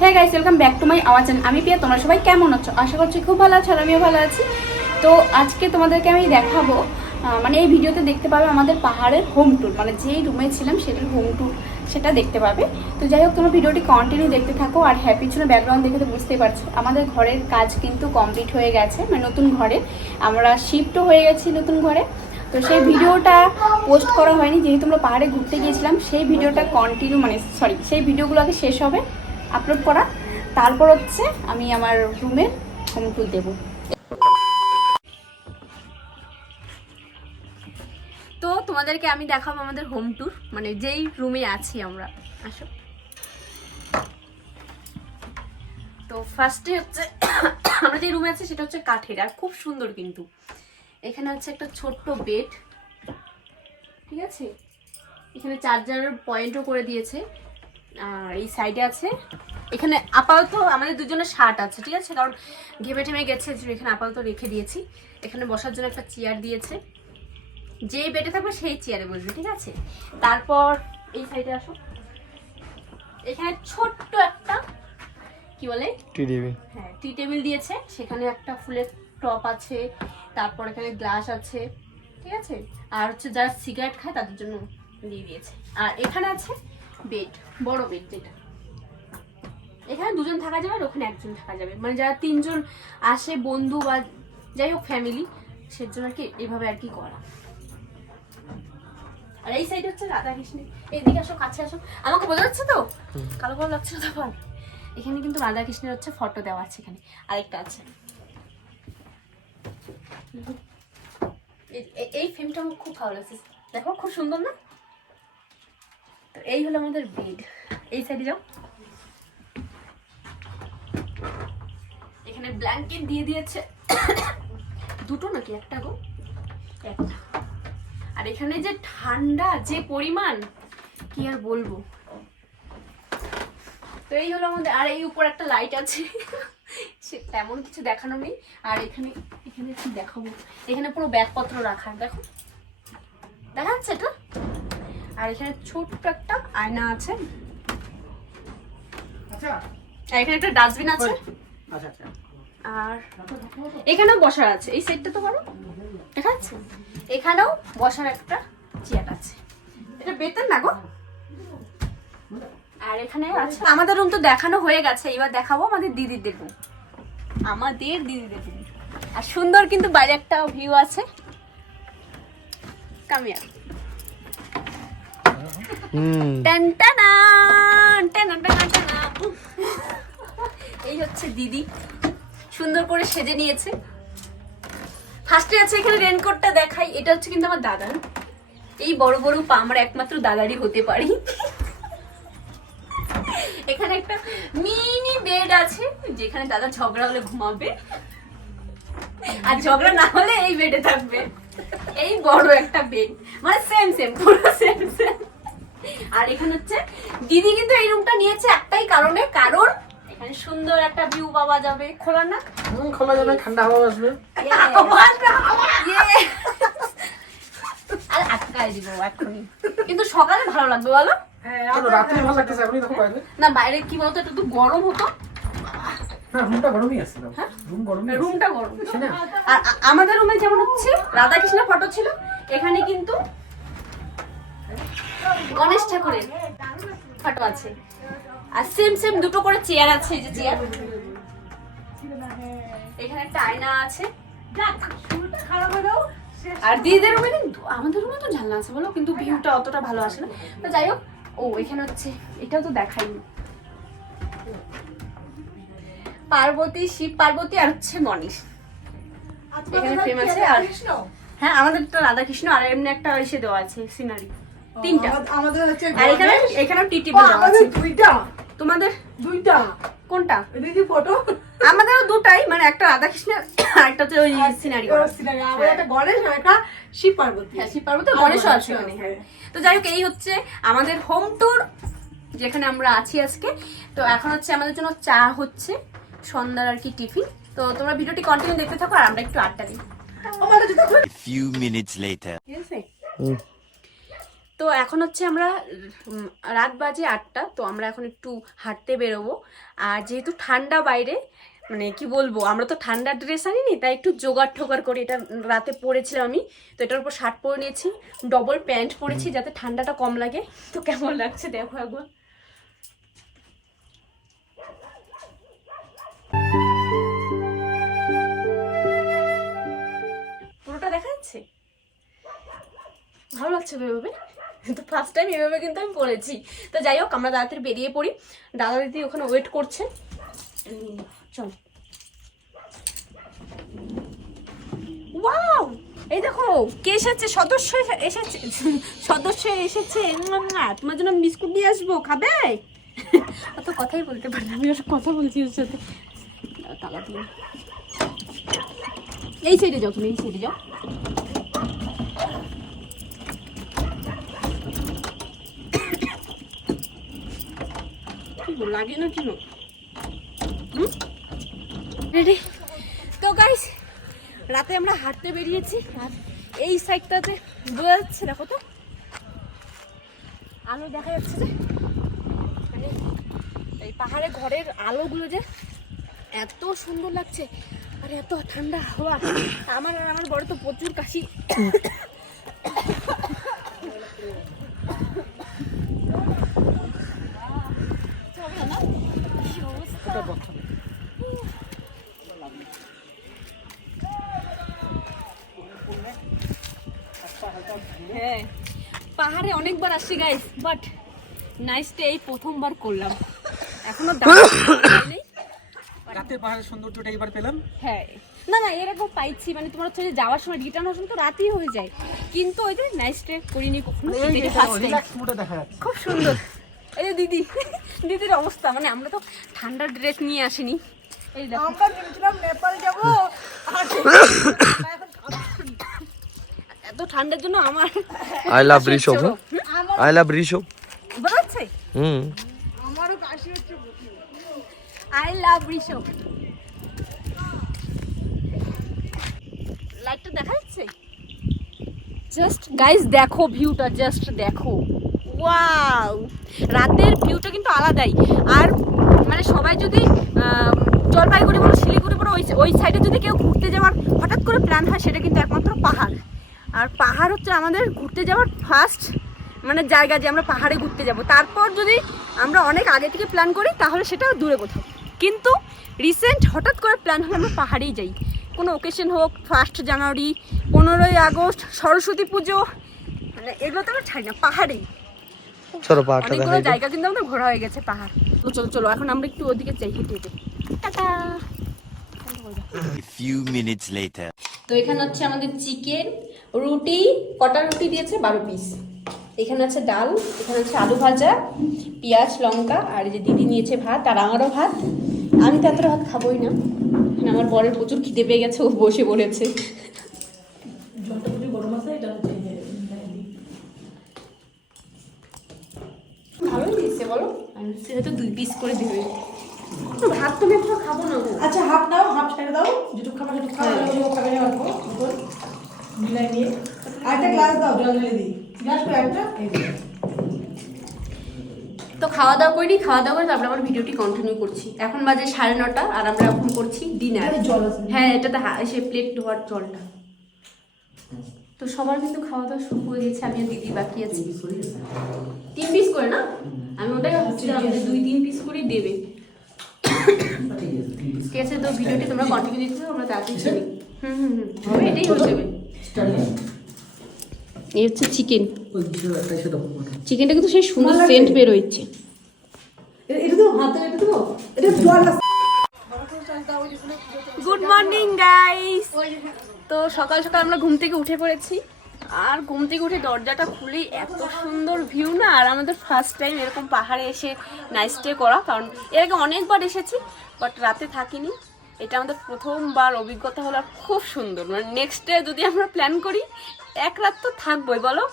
হ্যাঁ guys welcome back to my channel আমি প্রিয়া, তোমরা সবাই কেমন আছো? আশা করছি খুব ভালো আছো আর আমিও ভালো আছি। তো আজকে তোমাদেরকে আমি দেখাবো মানে এই ভিডিওতে দেখতে পাবে আমাদের পাহাড়ের হোম ট্যুর মানে যেই রুমে ছিলাম সেটার হোম ট্যুর সেটা দেখতে পাবে। তো যাই হোক, তোমরা ভিডিওটি কন্টিনিউ দেখতে থাকো, আর হ্যাপি ছিল ব্যাকগ্রাউন্ড দেখে তো বুঝতেই পারছ। আমাদের ঘরের কাজ কিন্তু কমপ্লিট হয়ে গেছে মানে নতুন ঘরে। আমরা শিফটও হয়ে গেছি নতুন ঘরে। তো সেই ভিডিওটা পোস্ট করা হয়নি, যেহেতু আমরা পাহাড়ে ঘুরতে গিয়েছিলাম, সেই ভিডিওটা কন্টিনিউ মানে সরি সেই ভিডিওগুলো আগে শেষ হবে। আপলোড করা। তারপর হচ্ছে আমি আমার রুমে হোম টুল দেবো। তো তোমাদেরকে আমি দেখাবো আমাদের হোম ট্যুর মানে যেই রুমে আছি আমরা। আসো। তো ফার্স্টে হচ্ছে, আমরা যে রুমে আছি সেটা হচ্ছে কাঠের, আর খুব সুন্দর কিন্তু। এখানে হচ্ছে একটা ছোট্ট বেড ঠিক আছে? এখানে চার্জার পয়েন্টও করে দিয়েছে। আর এই সাইডে আছে। এখানে আপাতত আমাদের দুজনের শার্ট আছে ঠিক আছে? কারণ ঘেমে টেমে গেছে এখানে আপাতত রেখে দিয়েছি। এখানে বসার জন্য একটা চেয়ার দিয়েছে। যেই বেডে থাকবে সেই চেয়ারে বসবে ঠিক আছে? তারপর এই সাইডে আসো। এখানে ছোট্ট একটা কি বলে? টিডিবি হ্যাঁ টি টেবিল দিয়েছে। সেখানে একটা ফুলের টপ আছে তারপর এখানে গ্লাস আছে ঠিক আছে? আর হচ্ছে যারা সিগারেট খায় তাদের জন্য দিয়ে দিয়েছে। আর এখানে আছে বেড বড় বেড যেটা। এখানে দুজন থাকা যাবে আর ওখানে একজন থাকা যাবে। মানে যারা তিনজন আসে বন্ধু বা যাই হোক ফ্যামিলি সেজন্য আর কি এভাবে আর কি করা। আর এই সাইড হচ্ছে রাধাকৃষ্ণ এইদিকে আসো কাছে আসো। আমাকে বোঝা যাচ্ছে তো? কালো কালো লাগছে তখন এখানে কিন্তু রাধা কৃষ্ণের হচ্ছে ফটো দেওয়া আছে এখানে। আরেকটা আছে। এই- ফ্রেমটা আমার খুব ভালো লাগছে। দেখো খুব সুন্দর না? তো এই হলো আমাদের বেড এই সাইডে যাও। এখানে ব্ল্যাঙ্কেট দিয়ে দিয়েছে। দুটো নাকি একটা গো? একটা। আর এখানে যে ঠান্ডা, যে পরিমাণ, কি আর বলব? তো এই হলো আমাদের, আর এই উপর একটা লাইট আছে। সে তেমন কিছু দেখানো নেই। আর এখানে এখানে দেখাবো? এখানে পুরো ব্যাগপত্র রাখা। দেখো। দেখা যাচ্ছে এটা? আর এখানে ছোট্ট একটা আয়না আছে। আর এখানে একটা ডাস্টবিন আছে। আচ্ছা আচ্ছা। আর এখানেও বসার আছে। এই সেটটা তো করো দেখা যাচ্ছে? এখানেও বসার একটা চেয়ার আছে। এটা বেতের না গো। আর এখানে আছে আমাদের রুম তো দেখানো হয়ে গেছে। এবার দেখাবো আমাদের দিদিদের রুম। আমাদের দিদিদের রুম। আর সুন্দর কিন্তু বাইরে একটা ভিউ আছে। কামিয়া এই হচ্ছে দিদি। সুন্দর করে সেজে নিয়েছে। ফার্স্টে আছে এখানে রেনকোটটা দেখাই। এটা হচ্ছে কিন্তু আমার দাদার এই বড় বড় পা আমরা একমাত্র দাদারই হতে পারি। এখানে একটা মিনি বেড আছে, যেখানে দাদা ঝগড়া হলে ঘুমাবে। আর ঝগড়া না হলে এই বেডে থাকবে। এই বড় একটা বেড মানে সেম সেম পুরো সেম সেম আর এখানে হচ্ছে দিদি কিন্তু এই রুমটা নিয়েছে একটাই কারণে কারণ এখানে সুন্দর একটা ভিউ পাওয়া যাবে। খোলা না? খোলা যাবে ঠান্ডা হাওয়া আসবে। আর আটকায় দিব এখনই কিন্তু সকালে ভালো লাগবে বলো? দেখো বাইরে। না বাইরে কি বলতো একটু গরম হতো। হ্যাঁ? রুম রুমটা গরম। আর আ- আমাদের রুমে যেমন হচ্ছে রাধাকৃষ্ণ ফটো ছিল এখানে কিন্তু গণেশ ঠাকুরের ফটো আছে। আর সেম সেম দুটো করে চেয়ার আছে এই যে চেয়ার এখানে একটা আয়না আছে। আর দিদিদের রুমে আমাদের রুমে তো জানলা আছে বলো কিন্তু ভিউটা অতটা ভালো আসে না। তো যাই হোক ও এখানে হচ্ছে এটাও তো দেখাইনি। পার্বতী শিব পার্বতী আর হচ্ছে গণেশ এখানে আছে আর হ্যাঁ আমাদের তো রাধাকৃষ্ণ আর এমনি একটা এসে দেওয়া আছে সিনারি তিনটা। আমাদের হচ্ছে আর এখানে এখানেও টিটি দেওয়া আমাদের আছে। দুইটা। তোমাদের? দুইটা। কোনটা? দিদি ফটো আমাদেরও দুটাই মানে একটা রাধাকৃষ্ণের আর একটা হচ্ছে ওই সিনারি আমাদের একটা গণেশ আর একটা শিব পার্বতী। হ্যাঁ শিব পার্বতী গণেশও আছে ওখানে হ্যাঁ। তো যাই হোক এই হচ্ছে আমাদের হোম ট্যুর যেখানে আমরা আছি আজকে। তো এখন হচ্ছে আমাদের জন্য চা হচ্ছে সন্ধ্যার আর কি টিফিন। তো তোমরা ভিডিওটি কন্টিনিউ দেখতে থাকো আর আমরা একটু আড্ডা দিই। few minutes later. ঠিক আছে। তো এখন হচ্ছে আমরা রাত বাজে আটটা তো আমরা এখন একটু হাঁটতে বেরোবো। আর যেহেতু ঠান্ডা বাইরে মানে কি বলব আমরা তো ঠান্ডার ড্রেস আনিনি তাই একটু জোগাড় ঠোগাড় করে। এটা রাতে পরেছিলাম আমি তো এটার উপর শার্ট পরে নিয়েছি ডবল প্যান্ট পরেছি যাতে ঠান্ডাটা কম লাগে। তো কেমন লাগছে দেখো একবার পুরোটা দেখা যাচ্ছে? ভালো লাগছে তো এভাবে তো ফার্স্ট টাইম এভাবে কিন্তু আমি পড়েছি। তো যাই হোক, আমরা তাড়াতাড়ি বেরিয়ে পড়ি। দাদা দিদি ওখানে ওয়েট করছে চল। ওয়াও এই দেখো, কে এসেছে? সদস্য এসে- এসেছে। সদস্য এসেছে। তোমার জন্য বিস্কুট নিয়ে আসব, খাবে? অত কথাই বলতে পারি আমি ওর কথা বলছি ওর সাথে। তালা দিয়ে এই সাইডে যাও তুমি, এই সাইডে যাও। লাগে না কি রেডি তো গাইস রাতে আমরা হাঁটতে বেরিয়েছি, আর এই সাইডটাতে বোঝা যাচ্ছে, দেখো তো। আলো দেখা যাচ্ছে যে মানে এই পাহাড়ে ঘরের আলোগুলো যে এত সুন্দর লাগছে, আর এত ঠান্ডা হাওয়া। আমার আর আমার বড় তো প্রচুর কাশি হবে না? কি অবস্থা? হ্যাঁ পাহাড়ে অনেকবার আসছি গাইস বাট নাইসটা এই প্রথমবার করলাম। এখনও রাতে পাহাড়ের সৌন্দর্যটা এবার পেলাম। হ্যাঁ। না না এরকম পাইছি মানে তোমার হচ্ছে যে যাওয়ার সময় রিটার্ন সময় তো রাতেই হয়ে যায়। কিন্তু ওই যে নাইসটা করিনি কখনো দেখা খুব সুন্দর। এই যে দিদি দিদির অবস্থা মানে আমরা তো ঠান্ডার ড্রেস নিয়ে আসিনি এই দেখো আমরা ভেবেছিলাম নেপাল যাব এত ঠান্ডার জন্য আমার I love Rishabh. huh? I love Rishabh. বোঝাচ্ছে Hmm. আমারও কাশি হচ্ছে আই লাভ ঋষভ লাইটটা দেখা যাচ্ছে জাস্ট গাইস দেখো ভিউটা জাস্ট দেখো ওয়াও রাতের ভিউটা কিন্তু আলাদাই। আর মানে সবাই যদি জলপাইগুড়ি বলো, শিলিগুড়ি বলো, ওই ওই সাইডে যদি কেউ ঘুরতে যাওয়ার হঠাৎ করে প্ল্যান হয়, সেটা কিন্তু একমাত্র পাহাড়। আর পাহাড় হচ্ছে আমাদের ঘুরতে যাওয়ার ফার্স্ট মানে জায়গা যে আমরা পাহাড়ে ঘুরতে যাব। তারপর যদি আমরা অনেক আগে থেকে প্ল্যান করি, তাহলে সেটা দূরে কোথাও। কিন্তু রিসেন্ট হঠাৎ করে প্ল্যান হলে আমরা পাহাড়েই যাই। কোনো ওকেশন হোক ফার্স্ট জানুয়ারি পনেরোই আগস্ট, সরস্বতী পুজো মানে এগুলো তো আমরা ছাড়ি না, পাহাড়েই। চলো পাহাড়টা জায়গা কিন্তু আমাদের ঘোরা হয়ে গেছে পাহাড়। তো চলো চলো এখন আমরা একটু ওদিকে যাই হেঁটে হেঁটে। Tata. A few minutes later. তো এখানে হচ্ছে আমাদের চিকেন রুটি কটা রুটি দিয়েছে? বারো পিস এখানে আছে ডাল এখানে হচ্ছে আলু ভাজা পেঁয়াজ লঙ্কা আর এই যে দিদি নিয়েছে ভাত আর আমারও ভাত। আমি তো এতটা ভাত খাবোই না। আমার বরের প্রচুর খিদে পেয়ে গেছে ও বসে পড়েছে বলো? সেটা তো দুই পিস করে দেবে। ভাত তো আমি খাব না আচ্ছা হাফ নাও হাফ ছেড়ে দাও। যেটুকু খাবার সেটুকু খাবার দাও খাবে অল্প। মিলাই নিয়ে। আরেকটা গ্লাস দাও জল ঢেলে দিই। গ্লাস করে একটা? তো খাওয়া দাওয়া করিনি খাওয়া দাওয়া করে তারপরে আমার ভিডিওটি কন্টিনিউ করছি। এখন বাজে সাড়ে নটা আর আমরা এখন করছি ডিনার হ্যাঁ এটাতে সে প্লেট ধোয়ার জলটা। তো সবার কিন্তু খাওয়া দাওয়া শুরু করে দিয়েছে আমি আর দিদি বাকি আছি তিন পিস করে না? আমি ওটাই ভাবছিলাম যে দুই তিন পিস করেই দেবে। ঠিক আছে তো ভিডিওটি তোমরা কন্টিনিউ থাকো, আমরা তাড়াতাড়ি খেয়ে হুম হুম হুম। হবে এটাই হয়ে যাবে। এই হচ্ছে চিকেন চিকেনটা কিন্তু সেই সুন্দর সেন্ট বের হচ্ছে এ- এটা তো হাতে এটা তো এটা জল আছে। গুড মর্নিং গাইস তো সকাল সকাল আমরা ঘুম থেকে উঠে পড়েছি। আর ঘুম থেকে উঠে দরজাটা খুলেই এত সুন্দর ভিউ না, আর আমাদের ফার্স্ট টাইম এরকম পাহাড়ে এসে নাইট স্টে করা, কারণ এর আগে অনেকবার এসেছি বাট রাতে থাকিনি। এটা আমাদের প্রথমবার অভিজ্ঞতা হলো খুব সুন্দর। মানে নেক্সট ডে যদি আমরা প্ল্যান করি, এক রাত তো থাকবোই, বলো?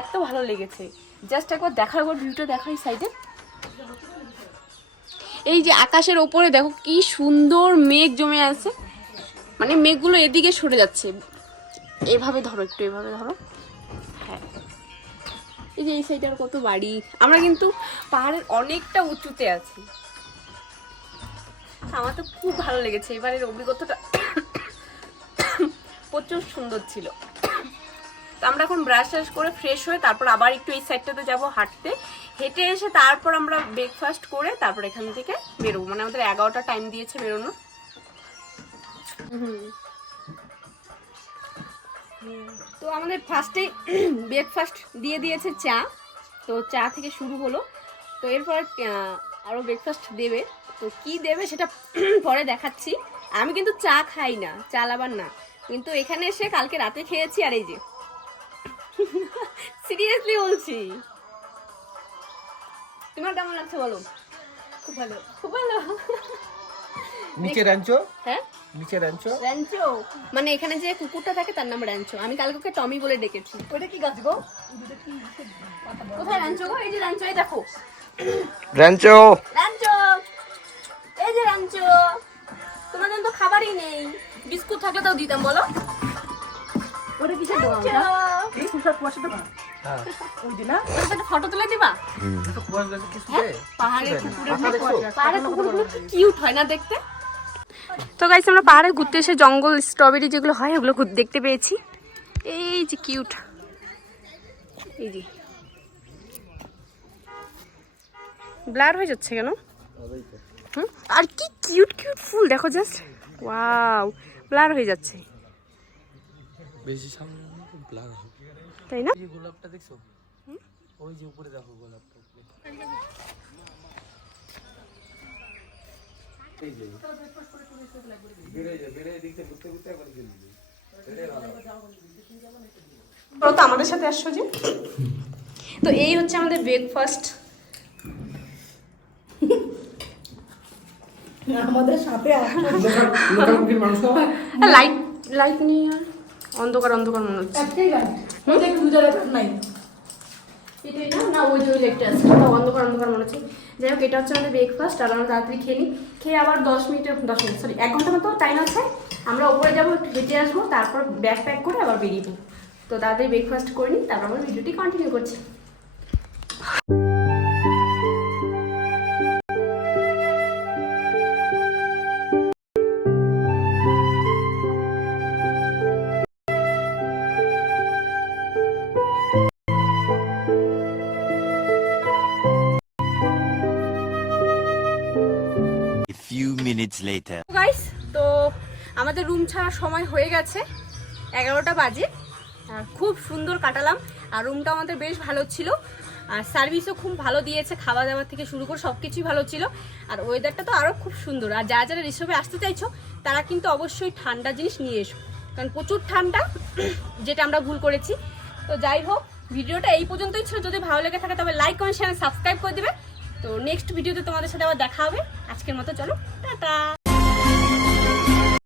এত ভালো লেগেছে। জাস্ট একবার দেখার একবার ভিউটা দেখাই সাইডে এই যে আকাশের ওপরে দেখো, কি সুন্দর মেঘ জমে আছে। মানে মেঘগুলো এদিকে সরে যাচ্ছে। এভাবে ধরো, একটু এভাবে ধরো। হ্যাঁ। এই যে এই সাইডের কত বাড়ি। আমরা কিন্তু পাহাড়ের অনেকটা উঁচুতে আছি। আমার তো খুব ভালো লেগেছে। এবারের অভিজ্ঞতাটা প্রচুর সুন্দর ছিল। তো আমরা এখন ব্রাশ ট্রাশ করে ফ্রেশ হয়ে তারপর আবার একটু এই সাইডটাতে যাব হাঁটতে। হেঁটে এসে তারপর আমরা ব্রেকফাস্ট করে তারপর এখান থেকে বেরোবো। মানে আমাদের এগারোটা টাইম দিয়েছে বেরোনোর তো আমাদের ফার্স্টে ব্রেকফাস্ট দিয়ে দিয়েছে চা। তো চা থেকে শুরু হলো। তো এরপর আহ, আরও ব্রেকফাস্ট দেবে। তো কি দেবে সেটা পরে দেখাচ্ছি। আমি কিন্তু চা খাই না চা লাবার না। কিন্তু এখানে এসে কালকে রাতে খেয়েছি আর এই যে। সিরিয়াসলি বলছি। তোমার কেমন লাগছে বলো? খুব ভালো। খুব ভালো। নিচে র্যাঞ্চো হ্যাঁ? নিচে র্যাঞ্চো র্যাঞ্চো মানে এখানে যে কুকুরটা থাকে তার নাম র্যাঞ্চো আমি কালকে ওকে টমি বলে ডেকেছি। ওটা কি গাছ গো? কোথায় র্যাঞ্চো গো? এই যে র্যাঞ্চো এই দেখো। র্যাঞ্চো র্যাঞ্চো এই যে র্যাঞ্চো তোমার জন্য তো খাবারই নেই। বিস্কুট থাকলে তাও দিতাম বলো। ওটা কিসের দোকান ওটা? এই সুসার কুয়াশা দোকান? হ্যাঁ। ওই দিনা ওটাতে একটা ফটো তুলে দিবা? হ্যাঁ পাহাড়ের কুকুরের পাহাড়ের কুকুরগুলো কি কিউট হয় না দেখতে? তো গাইস আমরা পাহাড়ে ঘুরতে এসে জঙ্গল স্ট্রবেরি যেগুলো হয় ওগুলো দেখতে পেয়েছি। এই যে কিউট এই যে। ব্লার হয়ে যাচ্ছে কেন? হুম? আর কি কিউট কিউট ফুল দেখো জাস্ট ওয়াও ব্লার হয়ে যাচ্ছে। বেশি সামনে ব্লার তাই না? এই গোলাপটা দেখছ? ওই যে উপরে দেখো গোলাপটা। এই যে। বেড়ে যায় বেড়ে দিকতে ঘুরতে ঘুরতে একবার গেলি তোমরা তো আমাদের সাথে আসছো যে? তো এই হচ্ছে আমাদের ব্রেকফাস্ট আমাদের সাথে লাইট লাইট নেই আর। অন্ধকার অন্ধকার মনে হচ্ছে। একটাই গান নাই। এটাই না? না, ওই যে ওই লেকটা আছে। অন্ধকার অন্ধকার মনে হচ্ছে। যাই হোক, এটা হচ্ছে আমাদের ব্রেকফাস্ট আর আমরা তাড়াতাড়ি খেয়ে নিই। খেয়ে আবার দশ মিনিটের, দশ মিনিট সরি এক ঘণ্টা মতো টাইম আছে। আমরা ওপরে যাব, একটু হেঁটে আসব, তারপর ব্যাগ প্যাক করে আবার বেরিয়ে যাব তো তাড়াতাড়ি ব্রেকফাস্ট করে নিই, তারপর আমরা ভিডিওটি কন্টিনিউ করছি। Later. গাইস তো আমাদের রুম ছাড়ার সময় হয়ে গেছে। এগারোটা বাজে। খুব সুন্দর কাটালাম। আর রুমটা আমাদের বেশ ভালো ছিল। আর সার্ভিসও খুব ভালো দিয়েছে। খাওয়া দাওয়া থেকে শুরু করে সব কিছুই ভালো ছিল। আর ওয়েদারটা তো আরও খুব সুন্দর। আর যারা যারা রিসোর্টে আসতে চাইছো, তারা কিন্তু অবশ্যই ঠান্ডা জিনিস নিয়ে এসো। কারণ প্রচুর ঠান্ডা, যেটা আমরা ভুল করেছি। তো যাই হোক, ভিডিওটা এই পর্যন্তই ছিল। যদি ভালো লেগে থাকে, তবে লাইক কমেন্ট সাবস্ক্রাইব করে দেবে। তো নেক্সট ভিডিওতে তোমাদের সাথে আবার দেখা হবে। আজকের মতো চলো, টাটা!